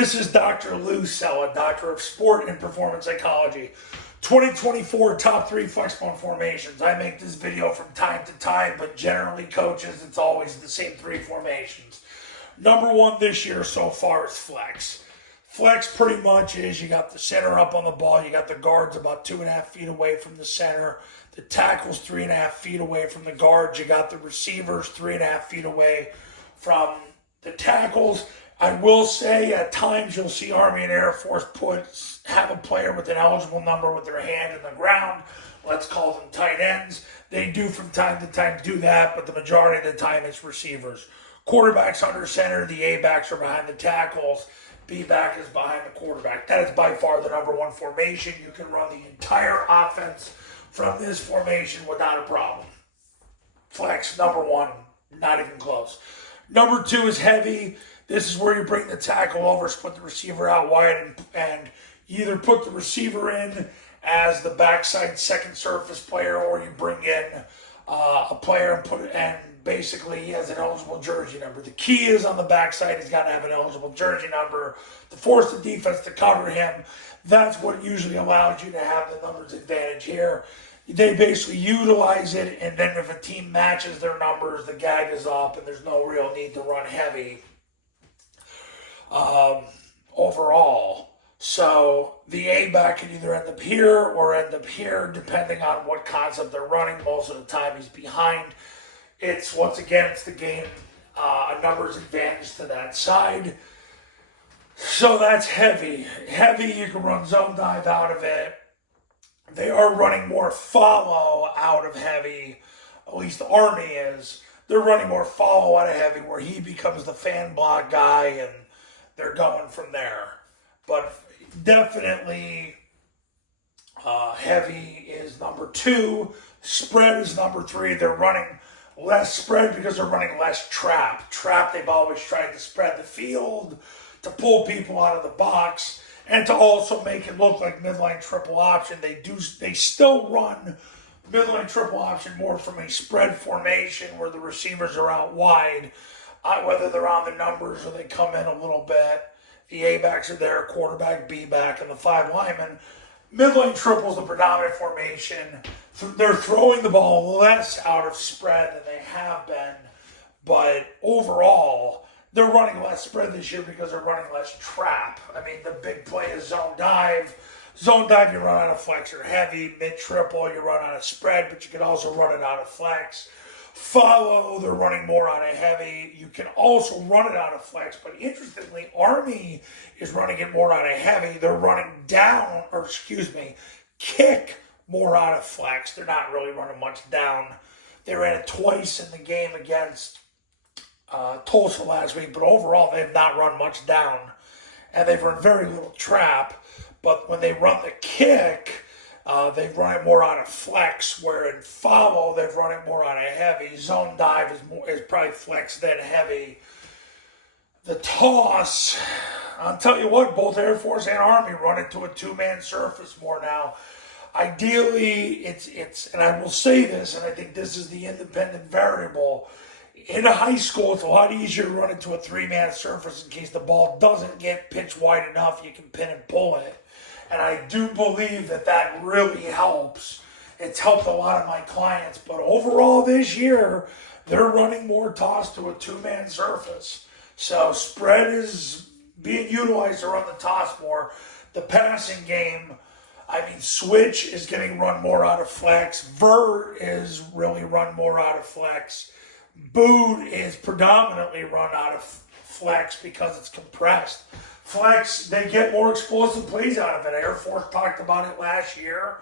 This is Dr. Lou Cella, Doctor of Sport and Performance Psychology. 2024 top 3 Flexbone formations. I make this video from time to time, but generally, coaches, it's always the same 3 formations. Number 1 this year so far is flex. Flex pretty much is you got the center up on the ball, you got the guards about 2.5 feet away from the center, the tackles 3.5 feet away from the guards, you got the receivers 3.5 feet away from the tackles. I will say at times you'll see Army and Air Force have a player with an eligible number with their hand in the ground. Let's call them tight ends. They do from time to time do that, but the majority of the time it's receivers. Quarterbacks under center, the A-backs are behind the tackles, B-back is behind the quarterback. That is by far the number 1 formation. You can run the entire offense from this formation without a problem. Flex, number 1, not even close. Number 2 is heavy. This is where you bring the tackle over, split the receiver out wide, and you either put the receiver in as the backside second surface player, or you bring in a player and basically he has an eligible jersey number. The key is on the backside, he's got to have an eligible jersey number to force the defense to cover him. That's what usually allows you to have the numbers advantage here. They basically utilize it, and then if a team matches their numbers, the gag is up, and there's no real need to run heavy overall. So the A-back can either end up here or end up here, depending on what concept they're running. Most of the time he's behind. It's, once again, it's the game, a numbers advantage to that side. So that's heavy. Heavy, you can run zone dive out of it. They are running more follow out of heavy, at least the Army is. They're running more follow out of heavy, where he becomes the fan block guy, and they're going from there. But definitely heavy is number 2. Spread is number 3. They're running less spread because they're running less trap. Trap, they've always tried to spread the field, to pull people out of the box, and to also make it look like midline triple option. They still run midline triple option more from a spread formation where the receivers are out wide, whether they're on the numbers or they come in a little bit. The A-backs are there, quarterback, B-back, and the 5 linemen. Midline triple is the predominant formation. They're throwing the ball less out of spread than they have been, but overall, they're running less spread this year because they're running less trap. I mean, the big play is zone dive. Zone dive, you run out of flex or heavy. Mid-triple, you run out of spread, but you can also run it out of flex. Follow, they're running more out of heavy. You can also run it out of flex, but interestingly, Army is running it more out of heavy. They're running down, kick more out of flex. They're not really running much down. They ran it twice in the game against Tulsa last week, but overall they've not run much down, and they've run very little trap. But when they run the kick, they've run it more out of flex, where in follow they've run it more out of heavy. Zone dive is probably flex then heavy. The toss, I'll tell you what, both Air Force and Army run it to a 2-man surface more now. Ideally, it's and I will say this, and I think this is the independent variable. In a high school, it's a lot easier to run it to a 3-man surface in case the ball doesn't get pitched wide enough. You can pin and pull it. And I do believe that really helps. It's helped a lot of my clients. But overall this year, they're running more toss to a 2-man surface. So spread is being utilized to run the toss more. The passing game, switch is getting run more out of flex. Vert is really run more out of flex. Boot is predominantly run out of flex because it's compressed. Flex, they get more explosive plays out of it. Air Force talked about it last year.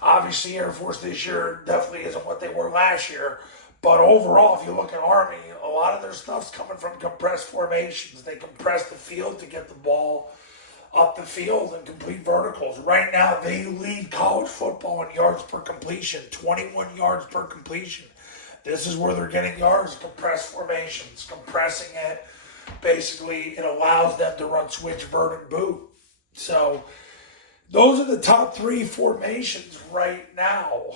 Obviously, Air Force this year definitely isn't what they were last year. But overall, if you look at Army, a lot of their stuff's coming from compressed formations. They compress the field to get the ball up the field and complete verticals. Right now, they lead college football in yards per completion, 21 yards per completion. This is where they're getting yards, compressed formations, compressing it. Basically, it allows them to run switch, vert, and boot. So those are the top 3 formations right now.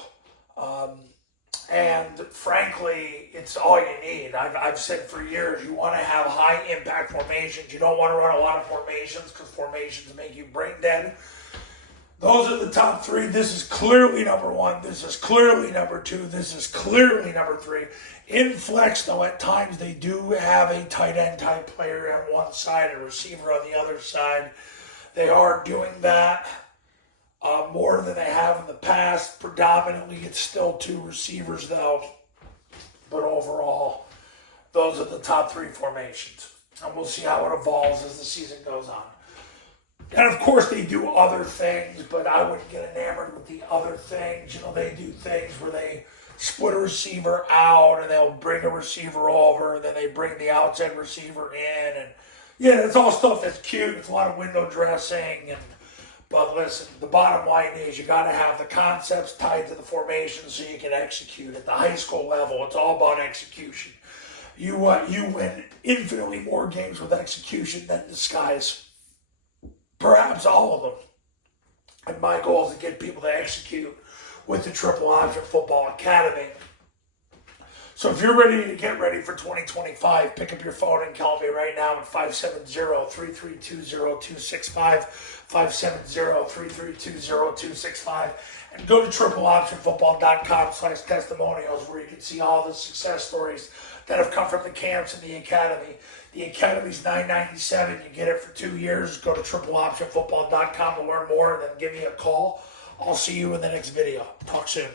And frankly, it's all you need. I've said for years, you want to have high impact formations. You don't want to run a lot of formations because formations make you brain dead. Those are the top three. This is clearly number one. This is clearly number two. This is clearly number three. In flex, though, at times they do have a tight end type player on one side, a receiver on the other side. They are doing that more than they have in the past. Predominantly, it's still two receivers, though. But overall, those are the top three formations. And we'll see how it evolves as the season goes on. And of course they do other things, but I wouldn't get enamored with the other things. You know, they do things where they split a receiver out and they'll bring a receiver over and then they bring the outside receiver in. And yeah, it's all stuff that's cute. It's a lot of window dressing. But listen, the bottom line is you got to have the concepts tied to the formation so you can execute. At the high school level, it's all about execution. You win infinitely more games with execution than disguise. Perhaps all of them. And my goal is to get people to execute with the Triple Option Football Academy. So if you're ready to get ready for 2025, pick up your phone and call me right now at 570-332-0265, 570-332-0265, and go to tripleoptionfootball.com/testimonials where you can see all the success stories that have come from the camps and the academy. The academy's $9.97. You get it for 2 years. Go to tripleoptionfootball.com to learn more and then give me a call. I'll see you in the next video. Talk soon.